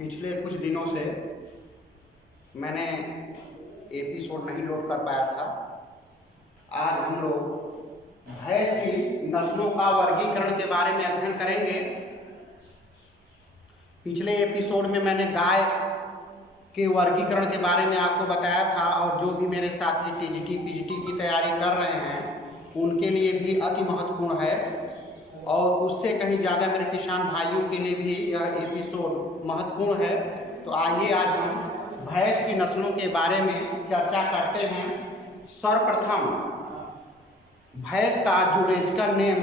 पिछले कुछ दिनों से मैंने एपिसोड नहीं लोड कर पाया था। आज हम लोग भैंस की नस्लों का वर्गीकरण के बारे में अध्ययन करेंगे। पिछले एपिसोड में मैंने गाय के वर्गीकरण के बारे में आपको बताया था, और जो भी मेरे साथी टीजीटी पीजीटी की तैयारी कर रहे हैं उनके लिए भी अति महत्वपूर्ण है, और उससे कहीं ज़्यादा मेरे किसान भाइयों के लिए भी यह एपिसोड महत्वपूर्ण है। तो आइए आज हम भैंस की नस्लों के बारे में चर्चा करते हैं। सर्वप्रथम भैंस का जूलॉजिकल नेम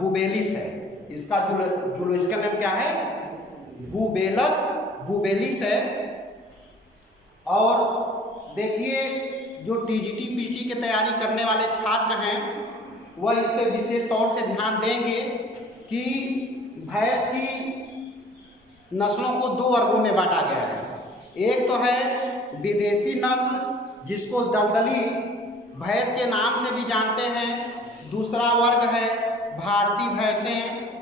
बुबेलिस है। इसका जूलॉजिकल नेम क्या है? बुबेलिस है। और देखिए, जो टीजीटी पीजीटी की तैयारी करने वाले छात्र हैं वह इस पर विशेष तौर से ध्यान देंगे कि भैंस की नस्लों को दो वर्गों में बांटा गया है। एक तो है विदेशी नस्ल, जिसको दलदली भैंस के नाम से भी जानते हैं। दूसरा वर्ग है भारतीय भैंसें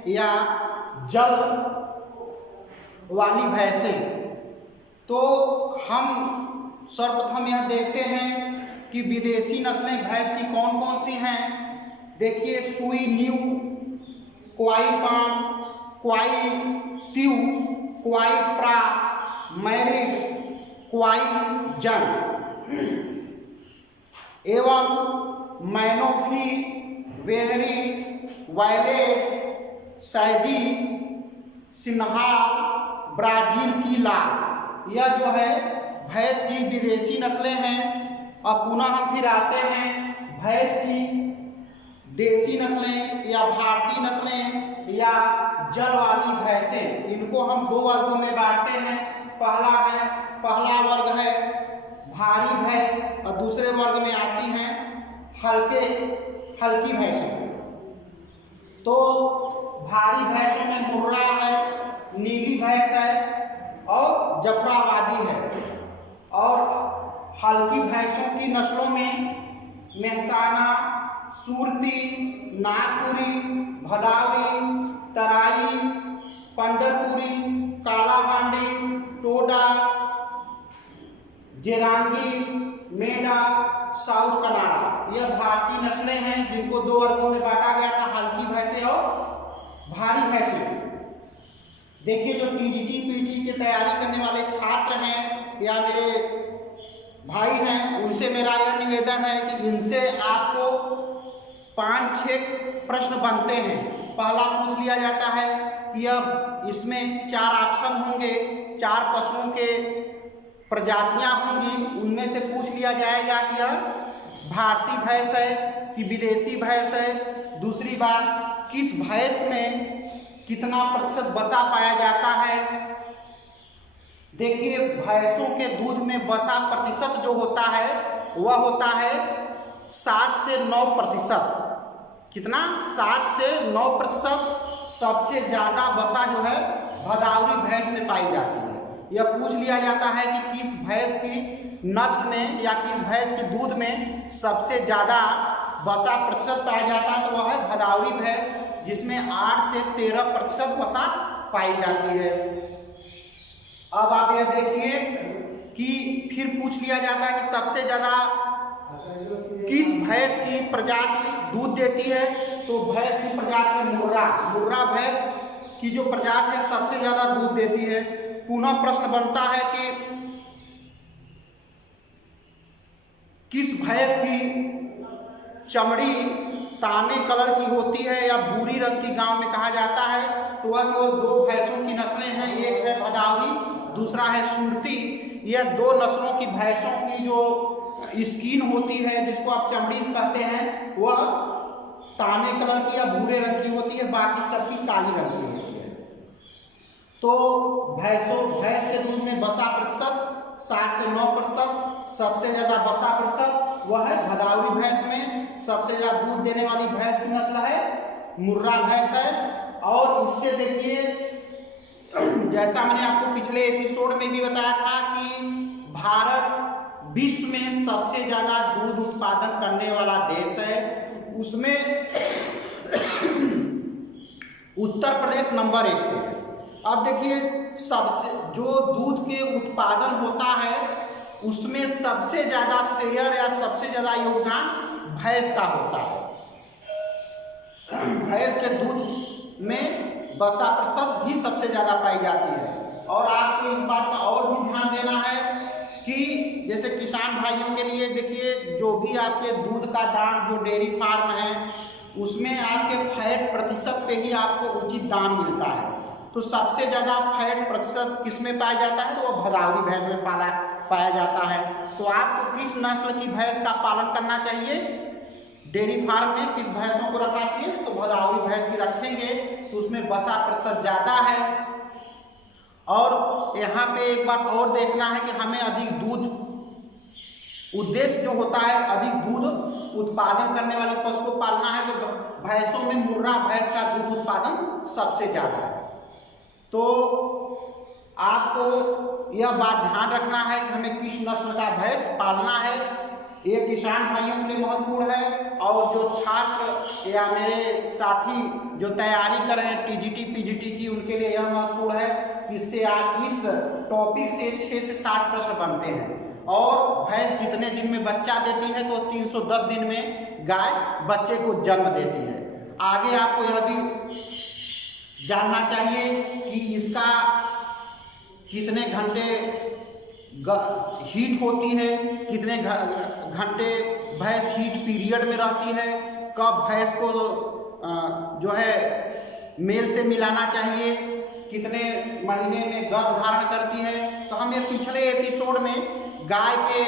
या जल वाली भैंसें। तो हम सर्वप्रथम यह देखते हैं कि विदेशी नस्लें भैंस की कौन कौन सी हैं। देखिए, सुई न्यू, क्वाई पान, क्वाई त्यू, क्वाई प्रा, मैरिड, क्वाई जन एवं मैनोफी, वेहरी, वायलेट, सैदी, सिन्हा, ब्राजील की लाल। यह जो है भैंस की विदेशी नस्लें हैं। अब पुनः हम फिर आते हैं भैंस की देसी नस्लें या भारतीय नस्लें या जल वाली भैंसें। इनको हम दो वर्गों में बांटते हैं। पहला वर्ग है भारी भैंस, और दूसरे वर्ग में आती हैं हल्की भैंसें। तो भारी भैंसों में मुर्रा है, नीली भैंस है और जफराबादी है। और हल्की भैंसों की नस्लों में मेहसाना, सूरती, नागपुरी, भदावरी, तराई, पंडरपुरी, कालाहांडी, टोडा, जेरांगी, मेडा, साउथ कनाडा। यह भारतीय नस्लें हैं जिनको दो वर्गों में बांटा गया था, हल्की भैंसें और भारी भैंसें। देखिए, जो टीजीटी पीजीटी की तैयारी करने वाले छात्र हैं या मेरे भाई हैं, उनसे मेरा यह निवेदन है कि इनसे आपको 5-6 प्रश्न बनते हैं। पहला पूछ लिया जाता है कि अब इसमें 4 ऑप्शन होंगे, 4 पशुओं के प्रजातियां होंगी। उनमें से पूछ लिया जाएगा कि यह भारतीय भैंस है कि विदेशी भैंस है। दूसरी बात, किस भैंस में कितना प्रतिशत वसा पाया जाता है। देखिए, भैंसों के दूध में वसा प्रतिशत जो होता है वह होता है 7 से 9%। कितना? 7 से 9%। सबसे ज़्यादा वसा जो है भदावरी भैंस में पाई जाती है। यह पूछ लिया जाता है कि किस भैंस की नस्ल में या किस भैंस के दूध में सबसे ज़्यादा वसा प्रतिशत पाया जाता है, तो वह है भदावरी भैंस, जिसमें 8 से 13% वसा पाई जाती है। अब आप यह देखिए कि फिर पूछ लिया जाता है कि सबसे ज़्यादा किस भैंस की प्रजाति दूध देती है। तो भैंस की प्रजाति मुर्रा भैंस की जो प्रजाति है सबसे ज़्यादा दूध देती है। पुनः प्रश्न बनता है कि किस भैंस की चमड़ी तांबे कलर की होती है या भूरी रंग की गांव में कहा जाता है। तो वह केवल 2 भैंसों की नस्लें हैं, एक है भदावरी, दूसरा है सुरती। यह 2 नस्लों की भैंसों की जो स्किन होती है, जिसको आप चमड़ी कहते हैं, वह तांबे कलर की या भूरे रंग की होती है, बाकी सबकी काली रंग की होती है। तो भैंस के दूध में वसा प्रतिशत 7 से 9%। सबसे ज़्यादा वसा प्रतिशत वह है भदावरी भैंस में। सबसे ज़्यादा दूध देने वाली भैंस की नस्ल है मुर्रा भैंस है। और इससे देखिए, जैसा मैंने आपको पिछले एपिसोड में भी बताया था कि भारत विश्व में सबसे ज़्यादा दूध उत्पादन करने वाला देश है। उसमें उत्तर प्रदेश नंबर 1 पे है। अब देखिए, सबसे जो दूध के उत्पादन होता है उसमें सबसे ज़्यादा शेयर या सबसे ज़्यादा योगदान भैंस का होता है। भैंस के दूध में वसा प्रतिशत भी सबसे ज़्यादा पाई जाती है। और आपको इस बात का और भी ध्यान देना है कि जैसे किसान भाइयों के लिए देखिए, जो भी आपके दूध का दाम जो डेयरी फार्म है उसमें आपके फैट प्रतिशत पे ही आपको उचित दाम मिलता है। तो सबसे ज़्यादा फैट प्रतिशत किस में पाया जाता है, तो वो भदावरी भैंस में पाया जाता है। तो आपको किस नस्ल की भैंस का पालन करना चाहिए, डेयरी फार्म में किस भैंसों को रखना चाहिए, तो भदावरी भैंस की रखेंगे तो उसमें वसा प्रतिशत ज़्यादा है। और यहाँ पे एक बात और देखना है कि हमें अधिक दूध, उद्देश्य जो होता है अधिक दूध उत्पादन करने वाली पशु को पालना है, तो भैंसों में मुर्रा भैंस का दूध उत्पादन सबसे ज़्यादा है। तो आपको यह बात ध्यान रखना है कि हमें किस नस्ल का भैंस पालना है, ये किसान भाइयों के लिए महत्वपूर्ण है। और जो छात्र या मेरे साथी जो तैयारी कर रहे हैं टीजीटी पीजीटी की, उनके लिए यह महत्वपूर्ण है कि इससे आज इस टॉपिक से 6 से 7 प्रश्न बनते हैं। और भैंस कितने दिन में बच्चा देती है, तो 310 दिन में गाय बच्चे को जन्म देती है। आगे आपको यह भी जानना चाहिए कि इसका कितने घंटे हीट होती है, कितने घंटे भैंस हीट पीरियड में रहती है, कब भैंस को जो है मेल से मिलाना चाहिए, कितने महीने में गर्भ धारण करती है। तो हम ये पिछले एपिसोड में गाय के,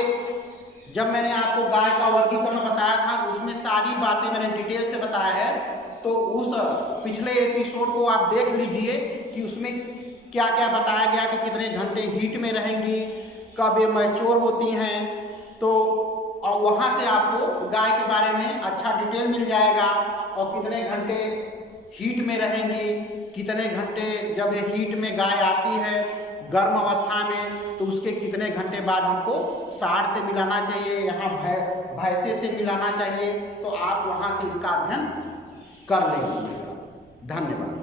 जब मैंने आपको गाय का वर्गीकरण बताया था तो उसमें सारी बातें मैंने डिटेल से बताया है। तो उस पिछले एपिसोड को आप देख लीजिए कि उसमें क्या क्या बताया गया कि कितने घंटे हीट में रहेंगी, कब ये मैच्योर होती हैं। तो और वहाँ से आपको गाय के बारे में अच्छा डिटेल मिल जाएगा, और कितने घंटे हीट में रहेंगी, कितने घंटे जब ये हीट में गाय आती है गर्म अवस्था में, तो उसके कितने घंटे बाद हमको साढ़ से मिलाना चाहिए, यहाँ भैंसे से मिलाना चाहिए। तो आप वहाँ से इसका अध्ययन कर लेंगे। धन्यवाद।